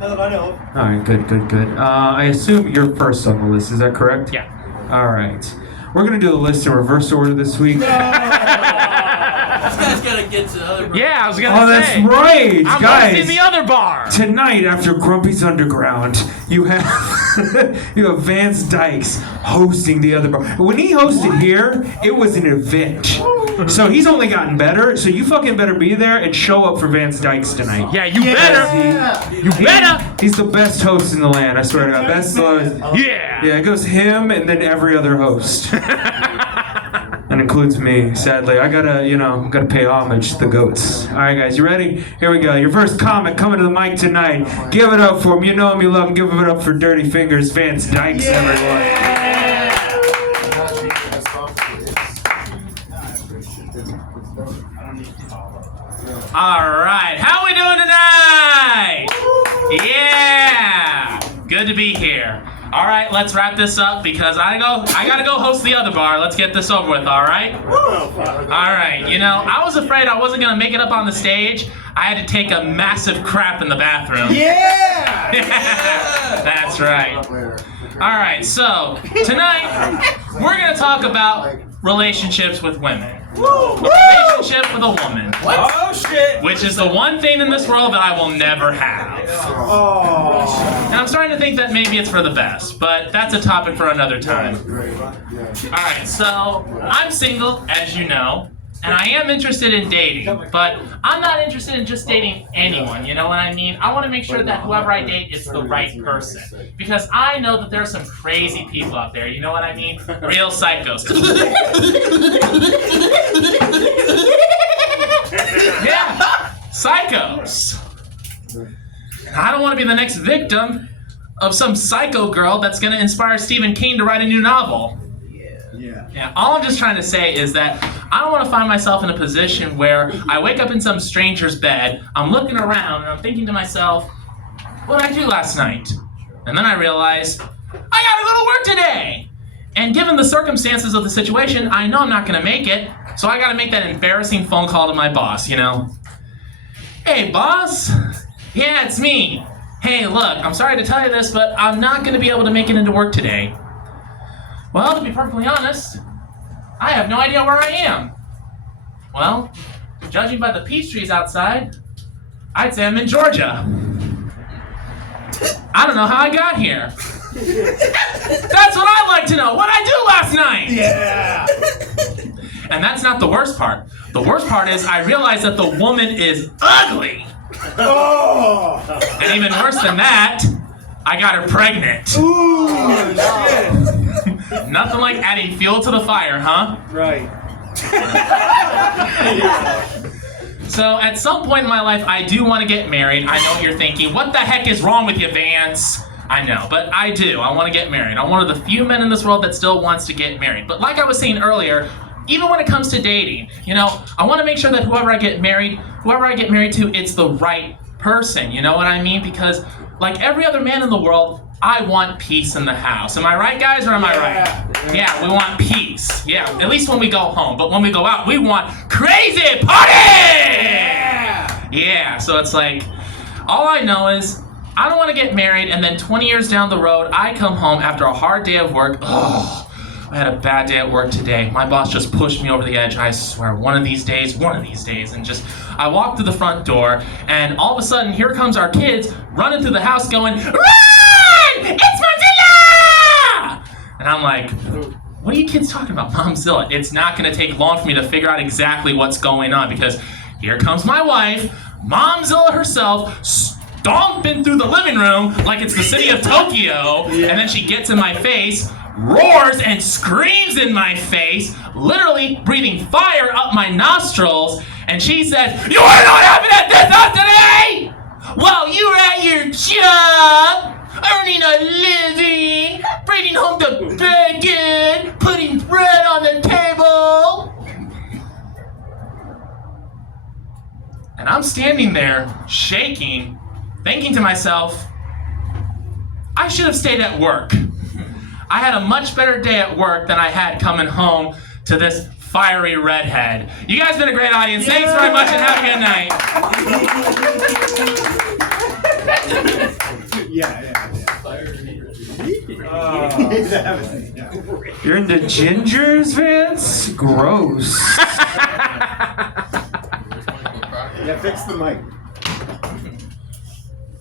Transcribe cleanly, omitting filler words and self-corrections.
Not that I know of. All right, good. I assume you're first on the list. Is that correct? Yeah. All right. We're gonna do the list in reverse order this week. This guy's gotta get to the other. Yeah, I was gonna Oh, say. that's right, I'm guys. hosting the other bar. Tonight, after Grumpy's Underground, you have you have Vance Dykes hosting the other bar. When he hosted here, it was an event. So he's only gotten better. So you fucking better be there and show up for Vance Dykes tonight. Yeah, you better. You better. He's the best host in the land. I swear to God. Best. Yeah. Yeah, it goes him and then every other host. That includes me, sadly. I gotta pay homage to the goats. All right, guys, you ready? Here we go. Your first comic coming to the mic tonight. Give it up for him. You know him, you love him. Give it up for Dirty Fingers, Vance Dykes, everyone. All right, how we doing tonight? Yeah, good to be here. All right, let's wrap this up because I gotta go host the other bar. Let's get this over with. All right. All right. I was afraid I wasn't gonna make it up on the stage. I had to take a massive crap in the bathroom. Yeah! That's right. All right, so tonight we're gonna talk about relationships with women. Relationship with a woman. What? Oh shit! Which is the one thing in this world that I will never have. Oh. And I'm starting to think that maybe it's for the best, but that's a topic for another time. Alright, so I'm single, as you know, and I am interested in dating, but I'm not interested in just dating anyone, you know what I mean? I want to make sure that whoever I date is the right person, because I know that there are some crazy people out there, you know what I mean? Real psychos. Yeah, psychos. And I don't want to be the next victim of some psycho girl that's going to inspire Stephen King to write a new novel. Yeah, all I'm just trying to say is that I don't want to find myself in a position where I wake up in some stranger's bed, I'm looking around, and I'm thinking to myself, what did I do last night? And then I realize, I gotta go to work today! And given the circumstances of the situation, I know I'm not gonna make it, so I gotta make that embarrassing phone call to my boss, Hey, boss? Yeah, it's me. Hey, look, I'm sorry to tell you this, but I'm not gonna be able to make it into work today. Well, to be perfectly honest, I have no idea where I am. Well, judging by the peach trees outside, I'd say I'm in Georgia. I don't know how I got here. That's what I'd like to know. What'd I do last night? Yeah! And that's not the worst part. The worst part is I realized that the woman is ugly. Oh! And even worse than that, I got her pregnant. Ooh, shit! Nothing like adding fuel to the fire, huh? Right. So at some point in my life, I do want to get married. I know what you're thinking. What the heck is wrong with you, Vance? I know, but I do. I want to get married. I'm one of the few men in this world that still wants to get married. But like I was saying earlier, even when it comes to dating, I want to make sure that whoever I get married to, it's the right person. You know what I mean? Because like every other man in the world, I want peace in the house. Am I right, guys, or am I right? Yeah, we want peace. Yeah, at least when we go home. But when we go out, we want crazy party! Yeah, so it's like, all I know is, I don't want to get married, and then 20 years down the road, I come home after a hard day of work. Oh, I had a bad day at work today. My boss just pushed me over the edge. I swear, one of these days, and just, I walk through the front door, and all of a sudden, here comes our kids running through the house going, run! It's Momzilla! And I'm like, what are you kids talking about, Momzilla? It's not going to take long for me to figure out exactly what's going on, because here comes my wife, Momzilla herself, stomping through the living room like it's the city of Tokyo, and then she gets in my face, roars and screams in my face, literally breathing fire up my nostrils, and she says, "You wanna know what happened at this house today? Well, you were at your job, earning a living, bringing home the bacon, putting bread on the table." And I'm standing there, shaking, thinking to myself, I should have stayed at work. I had a much better day at work than I had coming home to this fiery redhead. You guys been a great audience. Thanks very much and have a good night. Yeah. You're into gingers, Vance? Gross. Yeah, fix the mic.